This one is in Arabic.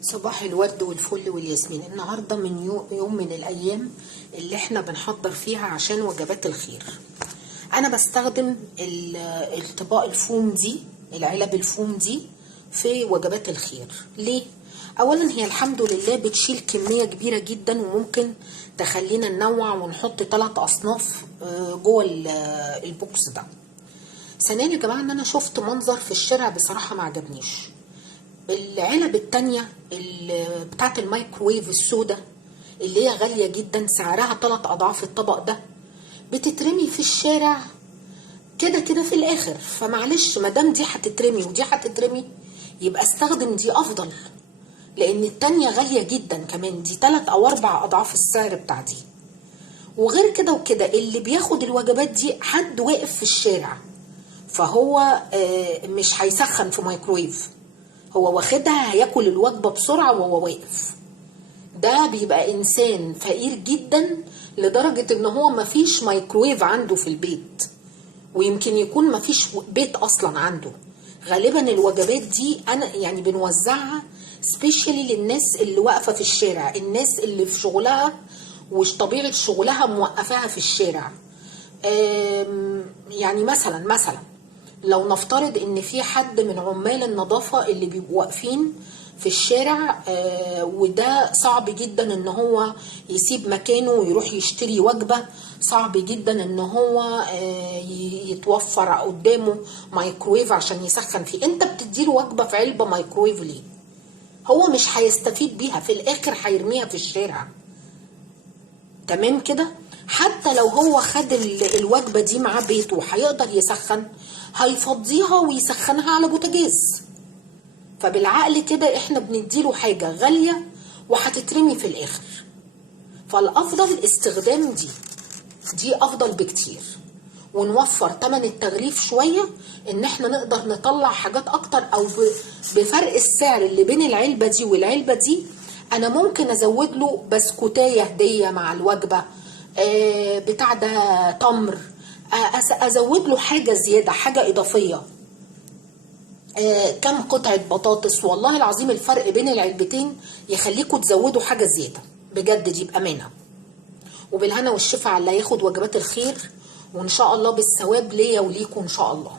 صباح الورد والفل والياسمين. النهاردة من يوم من الأيام اللي احنا بنحضر فيها عشان وجبات الخير. أنا بستخدم الطباق الفوم دي، العلب الفوم دي في وجبات الخير. ليه؟ أولا هي الحمد لله بتشيل كمية كبيرة جدا وممكن تخلينا ننوع ونحط 3 أصناف جوه البوكس ده. ثانيا يا جماعة، ان انا شفت منظر في الشارع بصراحة ما عجبنيش. العلب التانية بتاعت الميكروويف السوداء اللي هي غالية جدا، سعرها 3 أضعاف الطبق ده، بتترمي في الشارع كده كده في الآخر. فمعلش، مادام دي هتترمي ودي هتترمي يبقى استخدم دي أفضل، لأن التانية غالية جدا كمان، دي 3 أو 4 أضعاف السعر بتاع دي. وغير كده وكده اللي بياخد الوجبات دي حد واقف في الشارع، فهو مش هيسخن في مايكرويف، هو واخدها هياكل الوجبة بسرعة وهو واقف. ده بيبقى إنسان فقير جدا لدرجة إن هو مفيش مايكرويف عنده في البيت، ويمكن يكون مفيش بيت أصلا عنده. غالبا الوجبات دي أنا يعني بنوزعها سبيشالي للناس اللي واقفة في الشارع، الناس اللي في شغلها وطبيعة شغلها موقفاها في الشارع. يعني مثلا لو نفترض ان في حد من عمال النظافة اللي بيبقوا واقفين في الشارع، وده صعب جدا ان هو يسيب مكانه ويروح يشتري وجبة، صعب جدا ان هو يتوفر قدامه مايكرويف عشان يسخن فيه. انت بتديله وجبة في علبة مايكرويف ليه؟ هو مش هيستفيد بيها، في الاخر هيرميها في الشارع. تمام كده؟ حتى لو هو خد الوجبة دي مع بيته وهيقدر يسخن، هيفضيها ويسخنها على بوتاجاز. فبالعقل كده احنا بنديله حاجة غالية وهتترمي في الاخر. فالافضل استخدام دي افضل بكتير، ونوفر تمن التغليف شوية، ان احنا نقدر نطلع حاجات اكتر. او بفرق السعر اللي بين العلبة دي والعلبة دي، انا ممكن ازود له بسكوتاية هدية مع الوجبة، بتاع ده تمر، ازود له حاجة زيادة، حاجة اضافية، كم قطعة بطاطس. والله العظيم الفرق بين العلبتين يخليكوا تزودوا حاجة زيادة بجد، دي بأمانة. وبالهنا والشفا على اللي هياخد وجبات الخير، وان شاء الله بالثواب ليا وليكوا ان شاء الله.